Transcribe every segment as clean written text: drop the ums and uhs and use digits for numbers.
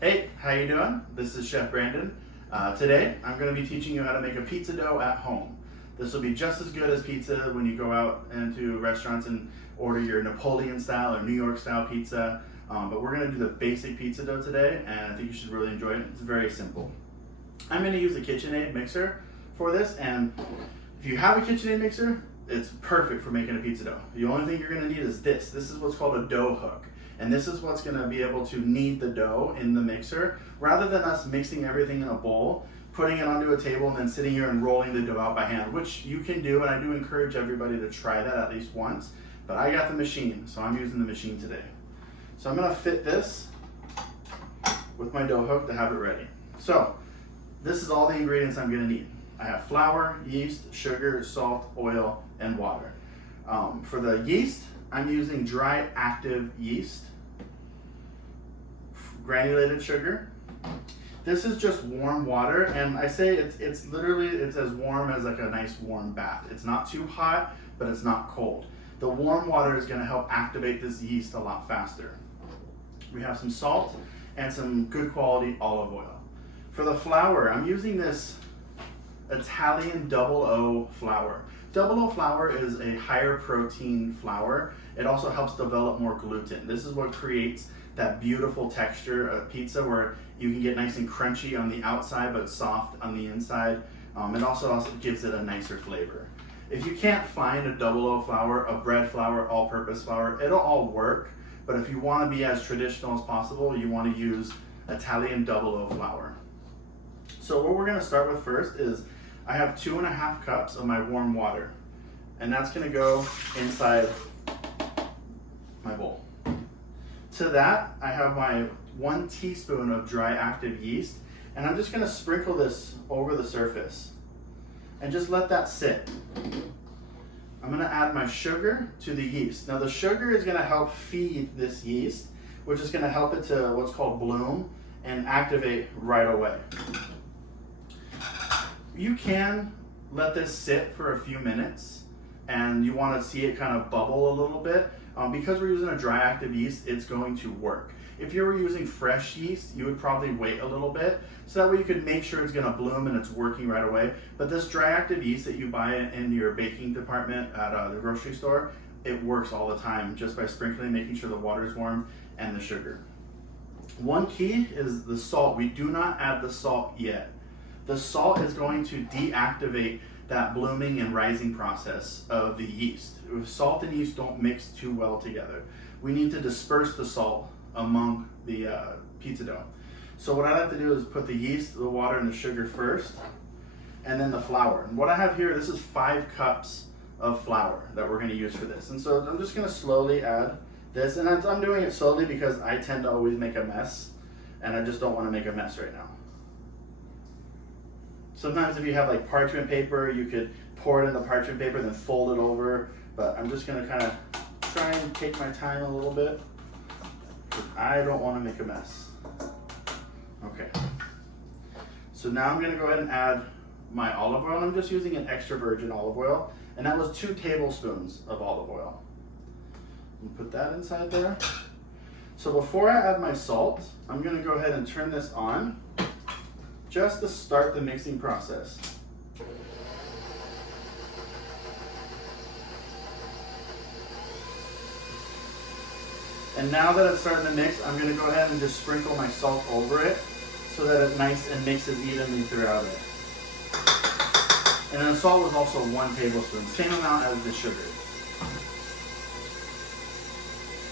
Hey, how you doing? This is Chef Brandon. Today, I'm going to be teaching you how to make a pizza dough at home. This will be just as good as pizza when you go out into restaurants and order your Napoleon style or New York style pizza. But we're going to do the basic pizza dough today, and I think you should really enjoy it. It's very simple. I'm going to use a KitchenAid mixer for this, and if you have a KitchenAid mixer, it's perfect for making a pizza dough. The only thing you're going to need is this. This is what's called a dough hook. And this is what's gonna be able to knead the dough in the mixer, rather than us mixing everything in a bowl, putting it onto a table, and then sitting here and rolling the dough out by hand, which you can do, and I do encourage everybody to try that at least once. But I got the machine, so I'm using the machine today. So I'm gonna fit this with my dough hook to have it ready. So this is all the ingredients I'm gonna need. I have flour, yeast, sugar, salt, oil, and water. For the yeast, I'm using dry active yeast, granulated sugar. This is just warm water, and I say it's literally as warm as like a nice warm bath. It's not too hot, but it's not cold. The warm water is going to help activate this yeast a lot faster. We have some salt and some good quality olive oil. For the flour, I'm using this Italian Double O flour. Double O flour is a higher protein flour. It also helps develop more gluten. This is what creates that beautiful texture of pizza where you can get nice and crunchy on the outside but soft on the inside. It also gives it a nicer flavor. If you can't find a Double O flour, a bread flour, all-purpose flour, it'll all work. But if you want to be as traditional as possible, you want to use Italian Double O flour. So what we're going to start with first is I have 2.5 cups of my warm water, and that's going to go inside my bowl. To that, I have my 1 teaspoon of dry active yeast, and I'm just going to sprinkle this over the surface and just let that sit. I'm going to add my sugar to the yeast. Now the sugar is going to help feed this yeast, which is going to help it to what's called bloom and activate right away. You can let this sit for a few minutes, and you want to see it kind of bubble a little bit. Because we're using a dry active yeast, it's going to work. If you were using fresh yeast, you would probably wait a little bit, so that way you could make sure it's going to bloom and it's working right away. But this dry active yeast that you buy in your baking department at the grocery store, it works all the time just by sprinkling, making sure the water is warm, and the sugar. One key is the salt. We do not add the salt yet. The salt is going to deactivate that blooming and rising process of the yeast. Salt and yeast don't mix too well together. We need to disperse the salt among the pizza dough. So what I like to do is put the yeast, the water, and the sugar first, and then the flour. And what I have here, this is 5 cups of flour that we're going to use for this. And so I'm just going to slowly add this, and I'm doing it slowly because I tend to always make a mess, and I just don't want to make a mess right now. Sometimes if you have like parchment paper, you could pour it in the parchment paper, then fold it over. But I'm just gonna kind of try and take my time a little bit, because I don't want to make a mess. Okay. So now I'm gonna go ahead and add my olive oil. I'm just using an extra virgin olive oil, and that was 2 tablespoons of olive oil. And put that inside there. So before I add my salt, I'm gonna go ahead and turn this on, just to start the mixing process. And now that it's starting to mix, I'm going to go ahead and just sprinkle my salt over it so that it's nice and mixes evenly throughout it. And then the salt was also 1 tablespoon, same amount as the sugar.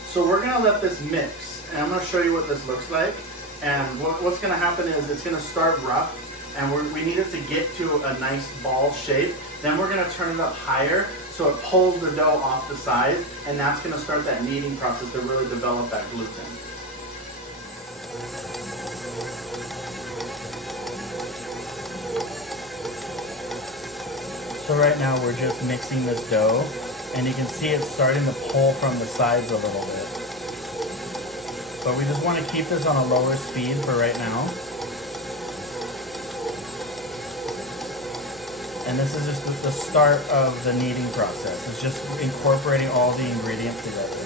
So we're going to let this mix, and I'm going to show you what this looks like. And what's going to happen is it's going to start rough, and we need it to get to a nice ball shape. Then we're going to turn it up higher so it pulls the dough off the sides, and that's going to start that kneading process to really develop that gluten. So right now we're just mixing this dough, and you can see it's starting to pull from the sides a little bit. But we just want to keep this on a lower speed for right now. And this is just the start of the kneading process. It's just incorporating all the ingredients together.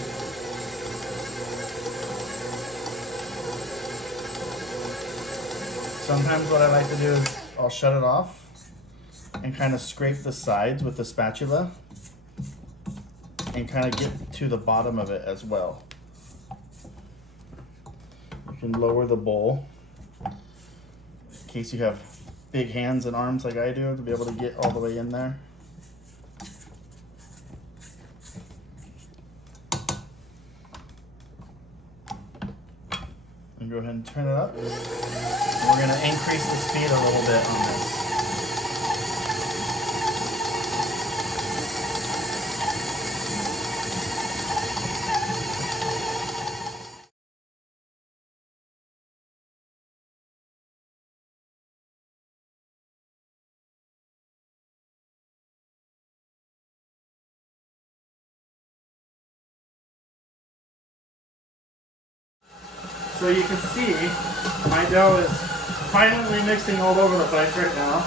Sometimes what I like to do is I'll shut it off and kind of scrape the sides with the spatula and kind of get to the bottom of it as well. You can lower the bowl in case you have big hands and arms like I do to be able to get all the way in there. And go ahead and turn it up. And we're going to increase the speed a little bit on this. So you can see my dough is finally mixing all over the place right now.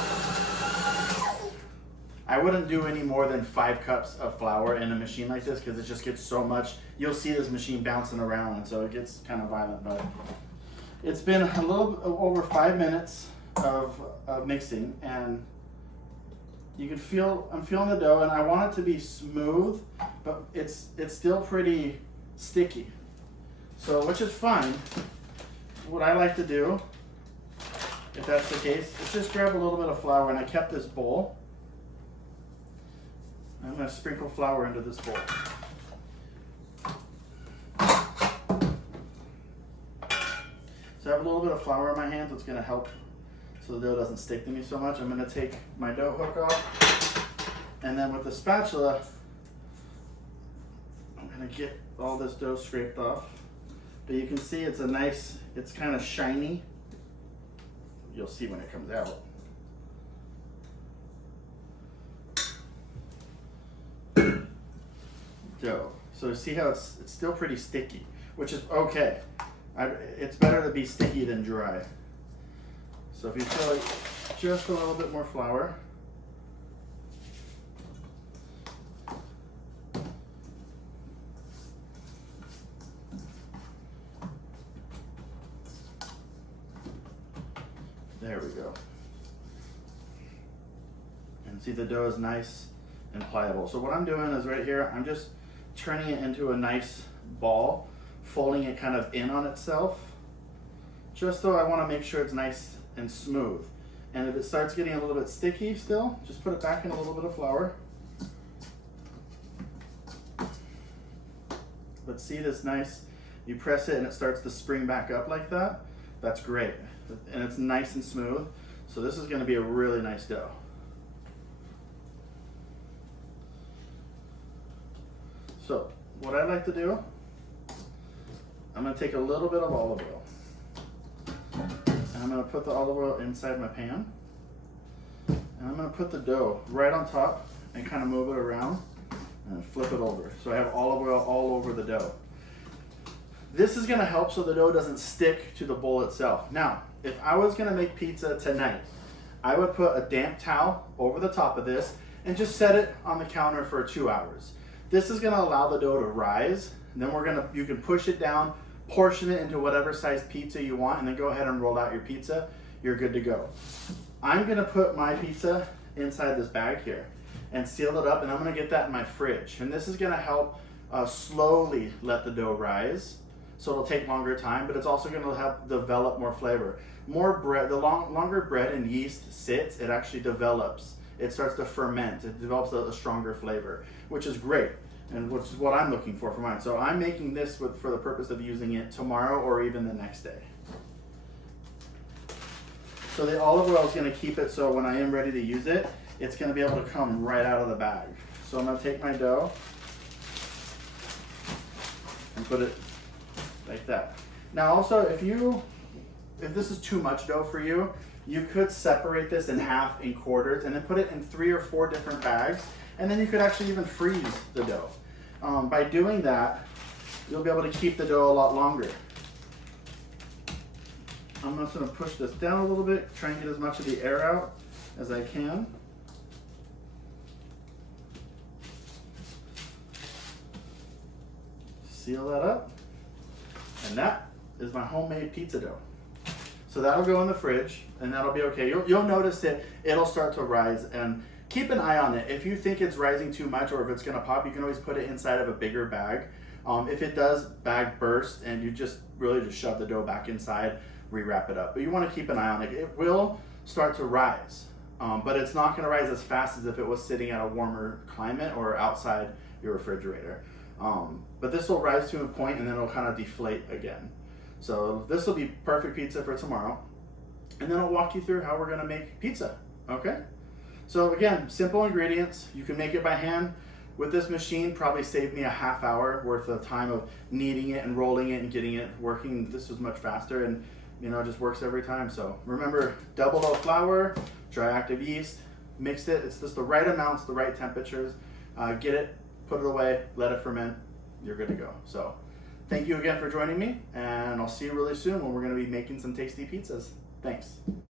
I wouldn't do any more than 5 cups of flour in a machine like this because it just gets so much. You'll see this machine bouncing around, and so it gets kind of violent. But it's been a little over 5 minutes of mixing, and you can feel, I'm feeling the dough, and I want it to be smooth, but it's still pretty sticky. So, which is fine. What I like to do, if that's the case, is just grab a little bit of flour, and I kept this bowl. I'm going to sprinkle flour into this bowl. So I have a little bit of flour in my hands. It's going to help so the dough doesn't stick to me so much. I'm going to take my dough hook off, and then with the spatula, I'm going to get all this dough scraped off. But you can see it's a nice, it's kind of shiny. You'll see when it comes out. Dough. So see how it's still pretty sticky, which is okay. It's better to be sticky than dry. So if you feel like just a little bit more flour. There we go. And see, the dough is nice and pliable. So what I'm doing is right here, I'm just turning it into a nice ball, folding it kind of in on itself, just so I want to make sure it's nice and smooth. And if it starts getting a little bit sticky still, just put it back in a little bit of flour. But see this nice, you press it and it starts to spring back up like that. That's great. And it's nice and smooth. So this is going to be a really nice dough. So what I like to do, I'm going to take a little bit of olive oil. And I'm going to put the olive oil inside my pan. And I'm going to put the dough right on top and kind of move it around and flip it over. So I have olive oil all over the dough. This is going to help so the dough doesn't stick to the bowl itself. Now, if I was going to make pizza tonight, I would put a damp towel over the top of this and just set it on the counter for 2 hours. This is going to allow the dough to rise. And then you can push it down, portion it into whatever size pizza you want, and then go ahead and roll out your pizza. You're good to go. I'm going to put my pizza inside this bag here and seal it up, and I'm going to get that in my fridge. And this is going to help slowly let the dough rise. So it'll take longer time, but it's also going to help develop more flavor. More bread, the longer bread and yeast sits, it actually develops. It starts to ferment. It develops a stronger flavor, which is great, and which is what I'm looking for mine. So I'm making this for the purpose of using it tomorrow or even the next day. So the olive oil is going to keep it so when I am ready to use it, it's going to be able to come right out of the bag. So I'm going to take my dough and put it like that. Now also, if this is too much dough for you, you could separate this in half, in quarters, and then put it in 3 or 4 different bags, and then you could actually even freeze the dough. By doing that, you'll be able to keep the dough a lot longer. I'm just going to push this down a little bit, try and get as much of the air out as I can. Seal that up. And that is my homemade pizza dough. So that'll go in the fridge, and that'll be okay. You'll notice it'll start to rise, and keep an eye on it. If you think it's rising too much or if it's gonna pop, you can always put it inside of a bigger bag. If it does bag burst, and you just really just shove the dough back inside, rewrap it up. But you wanna keep an eye on it. It will start to rise, but it's not gonna rise as fast as if it was sitting at a warmer climate or outside your refrigerator. But this will rise to a point and then it'll kind of deflate again. So this will be perfect pizza for tomorrow. And then I'll walk you through how we're gonna make pizza, okay? So again, simple ingredients. You can make it by hand. With this machine, probably saved me a half hour worth of time of kneading it and rolling it and getting it working. This was much faster, and it just works every time. So remember, double loaf flour, dry active yeast, mix it. It's just the right amounts, the right temperatures. Get it, put it away, let it ferment. You're good to go. So thank you again for joining me, and I'll see you really soon when we're gonna be making some tasty pizzas. Thanks.